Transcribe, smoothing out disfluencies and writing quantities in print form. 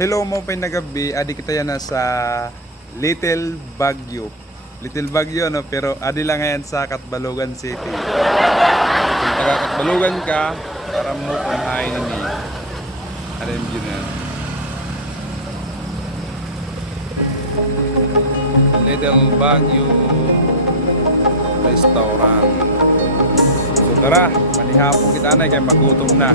Hello mo pa na gabi, adi kita yan sa Little Baguio. Little Baguio no, pero adi lang yan sa Catbalogan City. Kung taga Catbalogan ka, para mo kumain ni. Ano yung yun yan? Little Baguio Restaurant. So tara, manihapon kita na kaya magutom na.